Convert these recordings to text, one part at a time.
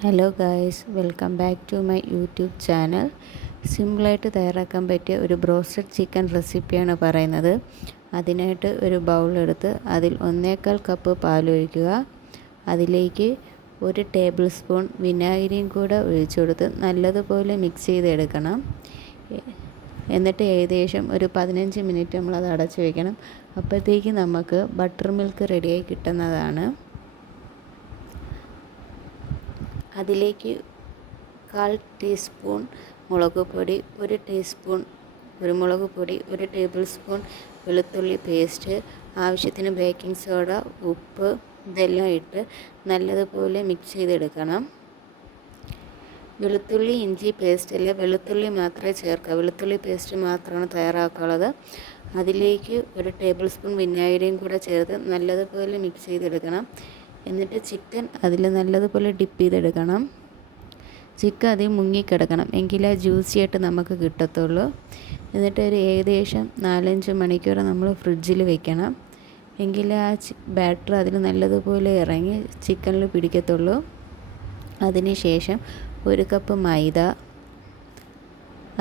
Hello guys, welcome back to my YouTube channel. സിമ്പിളായിട്ട് തയ്യാറാക്കാൻ പറ്റിയ ഒരു ബ്രോസ്റ്റഡ് ചിക്കൻ റെസിപ്പിയാണ് പറയുന്നത്. അതിനായിട്ട് ഒരു ബൗളെടുത്ത് അതിൽ 1/4 കപ്പ് പാലൊഴിക്കുക. അതിലേക്ക് 1 ടേബിൾ സ്പൂൺ വിനാഗിരിയും കൂടെ ഒഴിച്ചു കൊടുത്ത് നല്ലതുപോലെ മിക്സ് ചെയ്തെടുക്കണം. എന്നിട്ട് ഏകദേശം ഒരു 15 മിനിറ്റ് നമ്മളത് അടച്ചു വയ്ക്കണം. അപ്പോഴത്തേക്ക് നമുക്ക് ബട്ടർ മിൽക്ക് റെഡിയായി കിട്ടുന്നതാണ്. അതിലേക്ക് 1/4 ടീസ്പൂൺ മുളക് പൊടി, 1 ടീസ്പൂൺ കുരുമുളക് പൊടി, 1 ടേബിൾ സ്പൂൺ വെളുത്തുള്ളി പേസ്റ്റ്, ആവശ്യത്തിന് ബേക്കിംഗ് സോഡ, ഉപ്പ് ഇതെല്ലാം ഇട്ട് നല്ലതുപോലെ മിക്സ് ചെയ്തെടുക്കണം. വെളുത്തുള്ളി ഇഞ്ചി പേസ്റ്റല്ല, വെളുത്തുള്ളി മാത്രമേ ചേർക്കുക. വെളുത്തുള്ളി പേസ്റ്റ് മാത്രമാണ് തയ്യാറാക്കാനുള്ളത്. അതിലേക്ക് 1 ടേബിൾ സ്പൂൺ വിനാഗിരിയും കൂടെ ചേർത്ത് നല്ലതുപോലെ മിക്സ് ചെയ്തെടുക്കണം. എന്നിട്ട് ചിക്കൻ അതിൽ നല്ലതുപോലെ ഡിപ്പ് ചെയ്തെടുക്കണം. ചിക്കൻ അതിൽ മുങ്ങിക്കിടക്കണം, എങ്കിലേ ജ്യൂസിയായിട്ട് നമുക്ക് കിട്ടത്തുള്ളൂ. എന്നിട്ട് ഒരു ഏകദേശം 4-5 മണിക്കൂർ നമ്മൾ ഫ്രിഡ്ജിൽ വെക്കണം, എങ്കിലേ ആ ബാറ്റർ അതിൽ നല്ലതുപോലെ ഇറങ്ങി ചിക്കനിൽ പിടിക്കത്തുള്ളൂ. അതിന് ശേഷം 1 കപ്പ് മൈദ,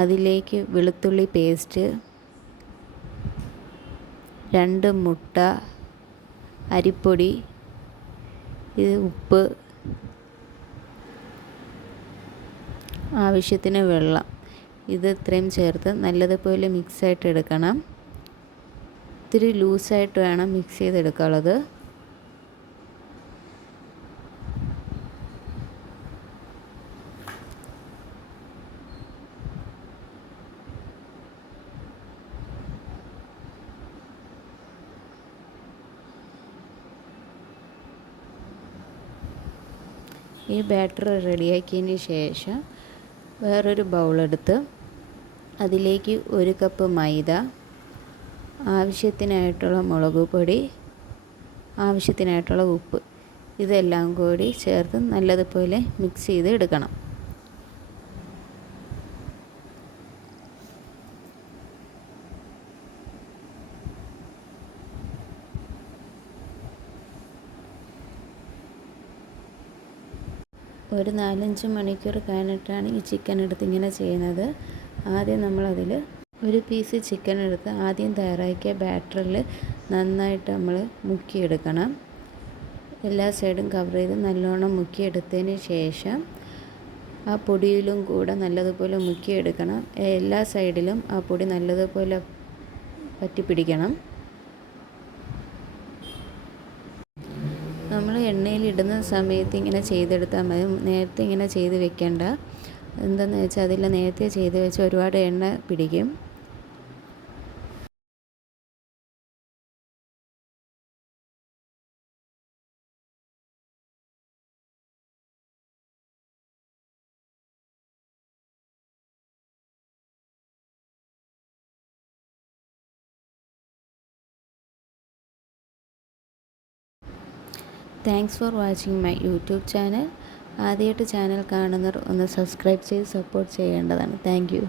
അതിലേക്ക് വെളുത്തുള്ളി പേസ്റ്റ്, 2 മുട്ട, അരിപ്പൊടി, ഉപ്പ്, ആവശ്യത്തിന് വെള്ളം, ഇത് ഇത്രയും ചേർത്ത് നല്ലതുപോലെ മിക്സായിട്ട് എടുക്കണം. ഇത്തിരി ലൂസായിട്ട് വേണം മിക്സ് ചെയ്തെടുക്കാനുള്ളത്. ഈ ബാറ്റർ റെഡിയാക്കിയതിന് ശേഷം വേറൊരു ബൗളെടുത്ത് അതിലേക്ക് 1 കപ്പ് മൈദ, ആവശ്യത്തിനായിട്ടുള്ള മുളക് പൊടി, ആവശ്യത്തിനായിട്ടുള്ള ഉപ്പ് ഇതെല്ലാം കൂടി ചേർത്ത് നല്ലതുപോലെ മിക്സ് ചെയ്ത് എടുക്കണം. ഒരു 4-5 മണിക്കൂർ കഴിഞ്ഞിട്ടാണ് ഈ ചിക്കൻ എടുത്ത് ഇങ്ങനെ ചെയ്യുന്നത്. ആദ്യം നമ്മളതിൽ ഒരു പീസ് ചിക്കൻ എടുത്ത് ആദ്യം തയ്യാറാക്കിയ ബാറ്ററിൽ നന്നായിട്ട് നമ്മൾ മുക്കിയെടുക്കണം. എല്ലാ സൈഡും കവർ ചെയ്ത് നല്ലോണം മുക്കിയെടുത്തതിന് ശേഷം ആ പൊടിയിലും കൂടെ നല്ലതുപോലെ മുക്കിയെടുക്കണം. എല്ലാ സൈഡിലും ആ പൊടി നല്ലതുപോലെ പറ്റിപ്പിടിക്കണം. നമ്മൾ എണ്ണയിലിടുന്ന സമയത്ത് ഇങ്ങനെ ചെയ്തെടുത്താൽ മതി. നേരത്തെ ഇങ്ങനെ ചെയ്ത് വെക്കേണ്ട. എന്താണെന്ന് വെച്ചാൽ അതിൽ നേരത്തെ ചെയ്ത് വെച്ച് ഒരുപാട് എണ്ണ പിടിക്കും. Thanks for watching my YouTube channel. ആദ്യമായിട്ട് ചാനൽ കാണുന്നവർ ഒന്ന് സബ്സ്ക്രൈബ് ചെയ്ത് സപ്പോർട്ട് ചെയ്യേണ്ടതാണ്. Thank you.